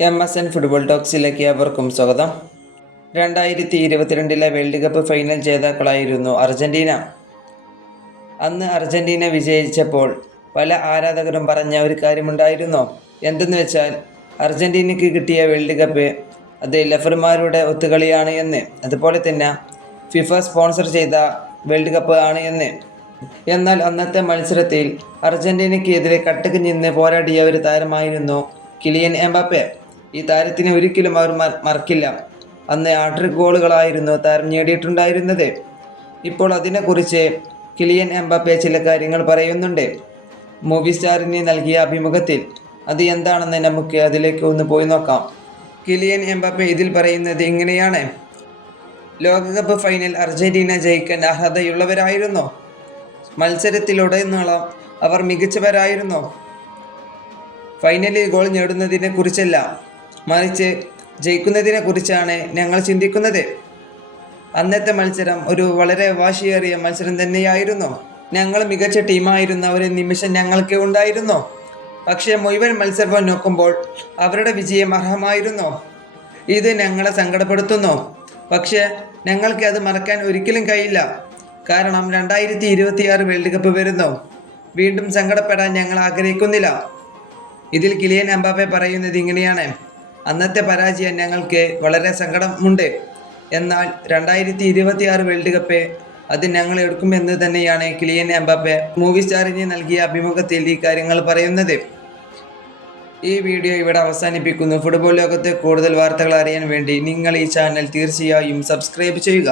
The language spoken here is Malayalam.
എം എസ് എൻ ഫുട്ബോൾ ടോക്സിലേക്ക് അവർക്കും സ്വാഗതം. രണ്ടായിരത്തി ഇരുപത്തിരണ്ടിലെ വേൾഡ് കപ്പ് ഫൈനൽ ജേതാക്കളായിരുന്നു അർജന്റീന അന്ന് അർജന്റീന വിജയിച്ചപ്പോൾ പല ആരാധകരും പറഞ്ഞ ഒരു കാര്യമുണ്ടായിരുന്നു. എന്തെന്ന് വെച്ചാൽ അർജന്റീനയ്ക്ക് കിട്ടിയ വേൾഡ് കപ്പ് അത് ലഫർമാരുടെ ഒത്തുകളിയാണ് എന്ന്. അതുപോലെ തന്നെ ഫിഫ സ്പോൺസർ ചെയ്ത വേൾഡ് കപ്പ് ആണ് എന്ന്. എന്നാൽ അന്നത്തെ മത്സരത്തിൽ അർജന്റീനയ്ക്കെതിരെ കട്ടക്ക് നിന്ന് പോരാടിയ ഒരു താരമായിരുന്നു കിലിയൻ എംബാപ്പെ. ഈ താരത്തിനെ ഒരിക്കലും അവർ മറക്കില്ല. അന്ന് ആട്രിക് ഗോളുകളായിരുന്നു താരം നേടിയിട്ടുണ്ടായിരുന്നത്. ഇപ്പോൾ അതിനെക്കുറിച്ച് കിലിയൻ എംബാപ്പെ ചില കാര്യങ്ങൾ പറയുന്നുണ്ട്. മൂവി സ്റ്റാറിന് നൽകിയ അഭിമുഖത്തിൽ. അത് എന്താണെന്ന് നമുക്ക് അതിലേക്ക് ഒന്ന് പോയി നോക്കാം. കിലിയൻ എംബാപ്പെ ഇതിൽ പറയുന്നത് ഇങ്ങനെയാണ്. ലോകകപ്പ് ഫൈനൽ അർജന്റീന ജയിക്കാൻ അർഹതയുള്ളവരായിരുന്നു. മത്സരത്തിലുടനീളം അവർ മികച്ചവരായിരുന്നു. ഫൈനലിൽ ഗോൾ നേടുന്നതിനെ കുറിച്ചല്ല മറിച്ച് ജയിക്കുന്നതിനെ കുറിച്ചാണ് ഞങ്ങൾ ചിന്തിക്കുന്നത്. അന്നത്തെ മത്സരം ഒരു വളരെ വാശിയേറിയ മത്സരം തന്നെയായിരുന്നു. ഞങ്ങൾ മികച്ച ടീമായിരുന്ന ഒരു നിമിഷം ഞങ്ങൾക്ക് ഉണ്ടായിരുന്നു. പക്ഷേ മുഴുവൻ മത്സരവും നോക്കുമ്പോൾ അവരുടെ വിജയം അർഹമായിരുന്നു. ഇത് ഞങ്ങളെ സങ്കടപ്പെടുത്തുന്നു. പക്ഷേ ഞങ്ങൾക്ക് അത് മറക്കാൻ ഒരിക്കലും കഴിയില്ല. കാരണം രണ്ടായിരത്തി ഇരുപത്തിയാറ് വേൾഡ് കപ്പ് വരുന്നു. വീണ്ടും സങ്കടപ്പെടാൻ ഞങ്ങൾ ആഗ്രഹിക്കുന്നില്ല. ഇതിൽ കിലിയൻ എംബാപ്പെ പറയുന്നത് ഇങ്ങനെയാണ്. അന്നത്തെ പരാജയം ഞങ്ങൾക്ക് വളരെ സങ്കടമുണ്ട്. എന്നാൽ രണ്ടായിരത്തി ഇരുപത്തി ആറ് വേൾഡ് കപ്പ് അത് ഞങ്ങൾ എടുക്കുമെന്ന് തന്നെയാണ് കിലിയൻ എംബാപ്പെ മൂവി സ്റ്റാറിന് നൽകിയ അഭിമുഖത്തിൽ ഈ കാര്യങ്ങൾ പറയുന്നത്. ഈ വീഡിയോ ഇവിടെ അവസാനിപ്പിക്കുന്നു. ഫുട്ബോൾ ലോകത്തെ കൂടുതൽ വാർത്തകൾ അറിയാൻ വേണ്ടി നിങ്ങൾ ഈ ചാനൽ തീർച്ചയായും സബ്സ്ക്രൈബ് ചെയ്യുക.